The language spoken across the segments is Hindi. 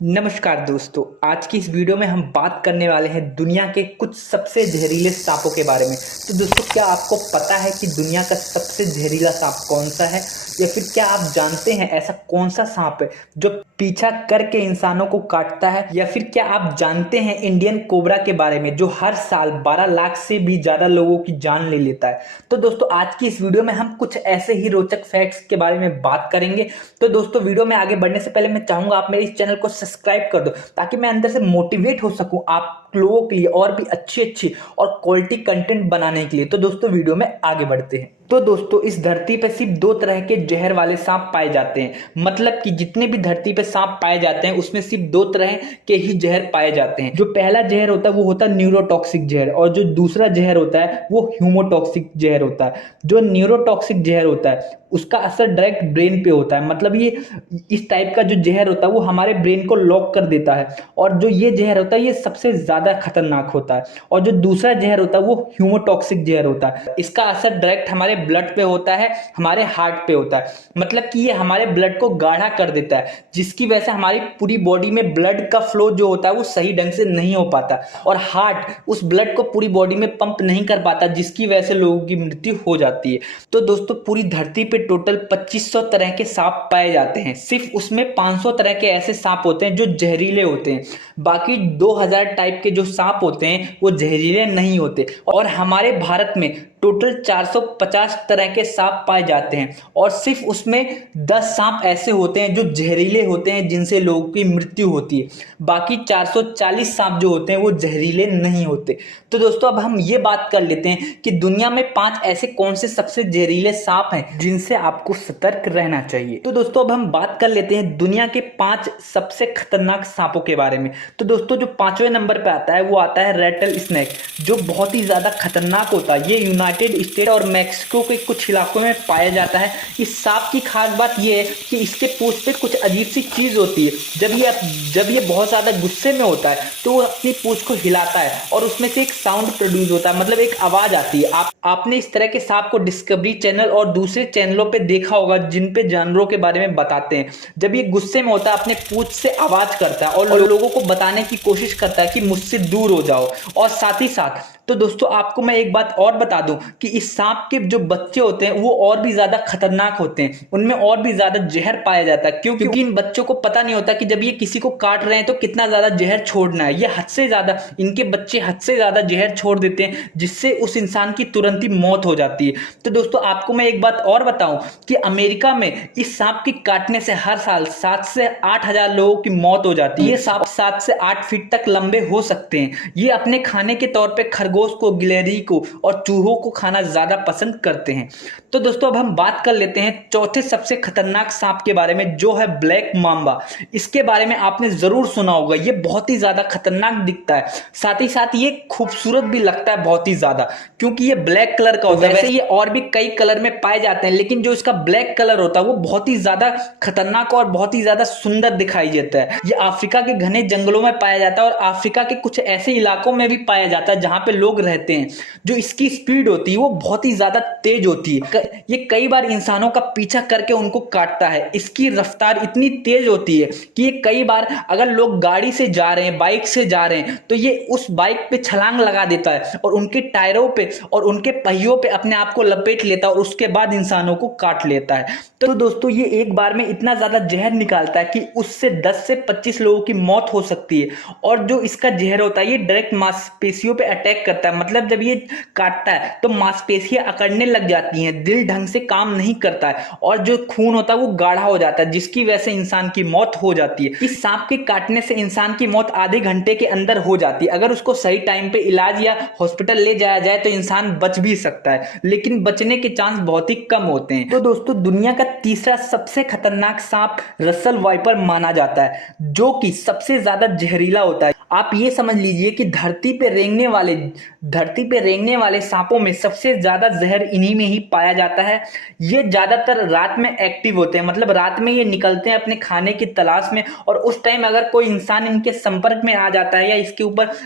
नमस्कार दोस्तों। आज की इस वीडियो में हम बात करने वाले हैं दुनिया के कुछ सबसे जहरीले सांपों के बारे में। तो दोस्तों, क्या आपको पता है कि दुनिया का सबसे जहरीला सांप कौन सा है, या फिर क्या आप जानते हैं ऐसा कौन सा सांप है जो पीछा करके इंसानों को काटता है, या फिर क्या आप जानते हैं इंडियन कोबरा के बारे में जो हर साल 12 लाख से भी ज्यादा लोगों की जान ले लेता है। तो दोस्तों, आज की इस वीडियो में हम कुछ ऐसे ही रोचक फैक्ट्स के बारे में बात करेंगे। तो दोस्तों, वीडियो में आगे बढ़ने से पहले मैं चाहूंगा आप मेरे इस चैनल को सब्सक्राइब कर दो, ताकि मैं अंदर से मोटिवेट हो सकूं आप लोगों के लिए और भी अच्छी अच्छी और क्वालिटी कंटेंट बनाने के लिए। तो दोस्तों, वीडियो में आगे बढ़ते हैं। तो दोस्तों, इस धरती पे सिर्फ दो तरह के जहर वाले सांप पाए जाते हैं। मतलब कि जितने भी धरती पे सांप पाए जाते हैं उसमें सिर्फ दो तरह के ही जहर पाए जाते हैं। जो पहला जहर होता है वो होता है न्यूरोटॉक्सिक जहर, और जो दूसरा जहर होता है वो ह्यूमोटॉक्सिक जहर होता है। जो न्यूरोटॉक्सिक जहर होता है उसका असर डायरेक्ट ब्रेन पे होता है। मतलब ये इस टाइप का जो जहर होता है वो हमारे ब्रेन को लॉक कर देता है, और जो ये जहर होता है ये सबसे ज्यादा खतरनाक होता है। और जो दूसरा जहर होता है वो ह्यूमोटॉक्सिक जहर होता है। इसका असर डायरेक्ट हमारे ब्लड पे होता है, हमारे हार्ट पे होता है। मतलब कि ये हमारे ब्लड को गाढ़ा कर देता है, जिसकी वजह से हमारी पूरी बॉडी में ब्लड का फ्लो जो होता है वो सही ढंग से नहीं हो पाता, और हार्ट उस ब्लड को पूरी बॉडी में पंप नहीं कर पाता, जिसकी वजह से लोगों की मृत्यु हो जाती है। तो दोस्तों, पूरी धरती पे टोटल 2500 तरह के सांप पाए जाते हैं। सिर्फ उसमें 500 तरह के ऐसे सांप होते हैं जो जहरीले होते हैं। बाकी 2000 टाइप के जो सांप होते हैं वो जहरीले नहीं होते। और हमारे भारत में टोटल 450 तरह के सांप पाए जाते हैं, और सिर्फ उसमें 10 सांप ऐसे होते हैं जो जहरीले होते हैं जिनसे लोगों की मृत्यु होती है। बाकी 440 सांप जो होते हैं वो जहरीले नहीं होते। तो दोस्तों, अब हम ये बात कर लेते हैं कि दुनिया में 5 ऐसे कौन से सबसे जहरीले सांप हैं जिनसे आपको सतर्क रहना चाहिए। तो दोस्तों, अब हम बात कर लेते हैं दुनिया के 5 सबसे खतरनाक सांपों के बारे में। तो दोस्तों, जो 5वें नंबर पे आता है वो आता है रेटल स्नेक, जो बहुत ही ज्यादा खतरनाक होता है। ये यूनाइटेड स्टेट और मैक्सिको के कुछ इलाकों में पाया जाता है। इस सांप की खास बात यह है कि इसके पूंछ पे कुछ अजीब सी चीज होती है। जब ये बहुत ज्यादा गुस्से में होता है तो वो अपनी पूंछ को हिलाता है, और उसमें से एक साउंड प्रोड्यूस होता है, मतलब एक आवाज आती है। आपने इस तरह के सांप को डिस्कवरी चैनल और दूसरे चैनलों पे देखा होगा जिन पे जानवरों के बारे में बताते हैं। जब ये गुस्से में होता है अपने पूंछ से आवाज करता है और लोगों को बताने की कोशिश करता है कि मुझसे दूर हो जाओ। और साथ ही साथ तो दोस्तों, आपको मैं एक बात और बता दूं कि इस सांप के जो बच्चे होते हैं वो और भी ज्यादा खतरनाक होते हैं। उनमें और भी ज्यादा जहर पाया जाता है, क्योंकि इन बच्चों को पता नहीं होता कि जब ये किसी को काट रहे हैं तो कितना ज्यादा जहर छोड़ना है। ये हद से ज्यादा, इनके बच्चे हद से ज्यादा जहर छोड़ देते हैं, जिससे उस इंसान की तुरंत ही मौत हो जाती है। तो दोस्तों, आपको मैं एक बात और बताऊं कि अमेरिका में इस सांप के काटने से हर साल 7 से 8 हजार लोगों की मौत हो जाती है। ये सांप 7 से 8 फीट तक लंबे हो सकते हैं। ये अपने खाने के तौर पे खरगोश को, गिलहरी को और चूहों को खाना ज्यादा पसंद करते हैं। तो दोस्तों, अब हम बात कर लेते हैं चौथे सबसे खतरनाक सांप के बारे में, जो है ब्लैक मांबा। इसके बारे में आपने जरूर सुना होगा। ये बहुत ही ज्यादा खतरनाक दिखता है, साथ ही साथ ये खूबसूरत भी लगता है बहुत ही ज्यादा, क्योंकि ये ब्लैक कलर का होता है। वैसे ये और भी कई कलर में पाए जाते हैं, लेकिन जो इसका ब्लैक कलर होता है वो बहुत ही ज्यादा खतरनाक और बहुत ही ज्यादा सुंदर दिखाई देता है। ये अफ्रीका के घने जंगलों में पाया जाता है, और अफ्रीका के कुछ ऐसे इलाकों में भी पाया जाता है जहां पे लोग रहते हैं। जो इसकी स्पीड होती है वो बहुत ही ज्यादा तेज होती है। ये कई बार इंसानों का पीछा करके उनको काटता है। इसकी रफ्तार इतनी तेज होती है कि ये कई बार अगर लोग गाड़ी से जा रहे हैं, बाइक से जा रहे हैं, तो ये उस बाइक पे छलांग लगा देता है और उनके टायरों पे और उनके पहियों पे अपने आप को लपेट लेता है, और उसके बाद इंसानों को काट लेता है। तो दोस्तों, ये एक बार में इतना ज्यादा जहर निकालता है कि उससे 10 से 25 लोगों की मौत हो सकती है। और जो इसका जहर होता है ये डायरेक्ट मांसपेशियों पे अटैक करता है। मतलब जब ये काटता है तो मांसपेशियां अकड़ने लग जाती हैं, दिल ढंग से काम नहीं करता है, और जो खून होता है वो गाढ़ा हो जाता है, जिसकी वजह से इंसान की मौत हो जाती है। इस सांप के काटने से इंसान की मौत आधे घंटे के अंदर हो जाती है। अगर उसको सही टाइम पे इलाज या हॉस्पिटल ले जाया जाए तो इंसान बच भी सकता है, लेकिन बचने के चांस बहुत ही कम होते हैं। तो दोस्तों, दुनिया का तीसरा सबसे खतरनाक सांप रसल वाइपर माना जाता है, जो कि सबसे ज्यादा जहरीला होता है। आप ये समझ लीजिए कि धरती पे रेंगने वाले सांपों में सबसे ज्यादा जहर इन्हीं में ही पाया जाता है। ये ज्यादातर रात में एक्टिव होते हैं, मतलब रात में ये निकलते हैं अपने खाने की तलाश में, और उस टाइम अगर कोई इंसान इनके संपर्क में आ जाता है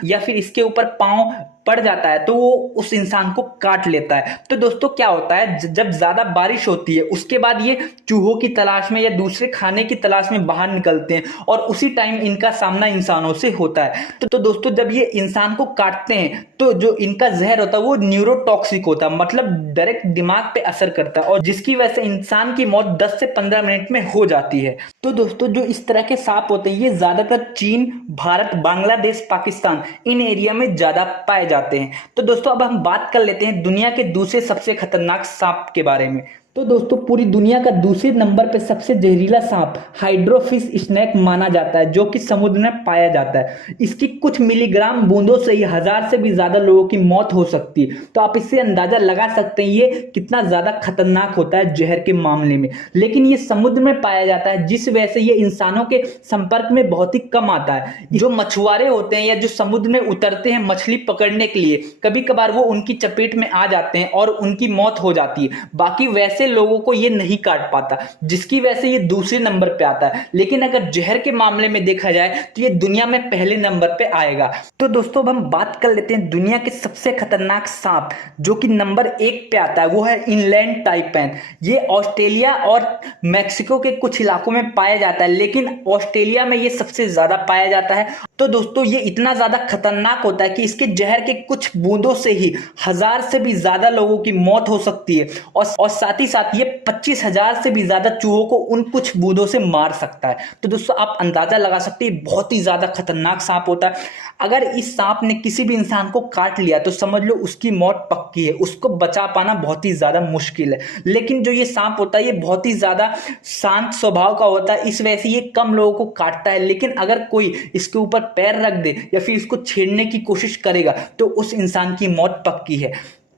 या फिर इसके ऊपर पांव पड़ जाता है तो वो उस इंसान को काट लेता है। तो दोस्तों क्या होता है, जब ज्यादा बारिश होती है उसके बाद ये चूहों की तलाश में या दूसरे खाने की तलाश में बाहर निकलते हैं और उसी टाइम इनका सामना इंसानों से होता है। तो दोस्तों जब ये इंसान को काटते हैं तो जो इनका जहर होता है वो न्यूरोटॉक्सिक होता है, मतलब डायरेक्ट दिमाग पे असर करता है और जिसकी वजह से इंसान की मौत 10 से 15 मिनट में हो जाती है। तो दोस्तों जो इस तरह के सांप होते हैं ये ज्यादातर चीन, भारत, बांग्लादेश, पाकिस्तान इन एरिया में ज्यादा पाए जाते हैं। तो दोस्तों अब हम बात कर लेते हैं दुनिया के दूसरे सबसे खतरनाक सांप के बारे में। तो दोस्तों पूरी दुनिया का दूसरे नंबर पे सबसे जहरीला सांप हाइड्रोफिश स्नेक माना जाता है, जो कि समुद्र में पाया जाता है। इसकी कुछ मिलीग्राम बूंदों से ही 1000 से भी ज्यादा लोगों की मौत हो सकती है। तो आप इससे अंदाजा लगा सकते हैं ये कितना ज्यादा खतरनाक होता है जहर के मामले में। लेकिन ये समुद्र में पाया जाता है जिस वजह से ये इंसानों के संपर्क में बहुत ही कम आता है। जो मछुआरे होते हैं या जो समुद्र में उतरते हैं मछली पकड़ने के लिए, कभी कभार वो उनकी चपेट में आ जाते हैं और उनकी मौत हो जाती है। बाकी वैसे लोगों को ये नहीं काट पाता, जिसकी वजह से ये दूसरे नंबर पे आता है। लेकिन अगर जहर के मामले में देखा जाए तो ये दुनिया में पहले नंबर पे आएगा। तो दोस्तों अब हम बात कर लेते हैं दुनिया के सबसे खतरनाक सांप जो कि नंबर 1 पे आता है, वो है इनलैंड टाइपैन। ये ऑस्ट्रेलिया और मैक्सिको के कुछ इलाकों में पाया जाता है, लेकिन ऑस्ट्रेलिया में ये सबसे ज्यादा पाया जाता है। तो दोस्तों ये इतना ज्यादा खतरनाक होता है कि इसके जहर के कुछ बूंदों से ही 1000 से भी ज्यादा लोगों की मौत हो सकती है और साथ ही साथ ये 25,000 से भी ज्यादा चूहों को उन कुछ बूंदों से मार सकता है। तो दोस्तों आप अंदाजा लगा सकते हैं बहुत ही ज्यादा खतरनाक सांप होता है। अगर इस सांप ने किसी भी इंसान को काट लिया तो समझ लो उसकी मौत पक्की है, उसको बचा पाना बहुत ही ज्यादा मुश्किल है। लेकिन जो ये सांप होता है ये बहुत ही ज्यादा शांत स्वभाव का होता है, इस वजह से ये कम लोगों को काटता है। लेकिन अगर कोई इसके ऊपर पैर रख दे या फिर इसको छेड़ने की कोशिश करेगा तो उस इंसान की मौत पक्की है।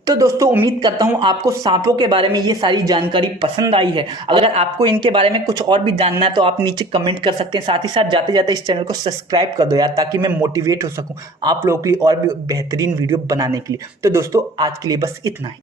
तो दोस्तों उम्मीद करता हूं आपको सांपों के बारे में ये सारी जानकारी पसंद आई है। अगर आपको इनके बारे में कुछ और भी जानना है तो आप नीचे कमेंट कर सकते हैं। साथ ही साथ जाते जाते इस चैनल को सब्सक्राइब कर दो यार, ताकि मैं मोटिवेट हो सकूं आप लोगों के लिए और भी बेहतरीन वीडियो बनाने के लिए। तो दोस्तों आज के लिए बस इतना ही।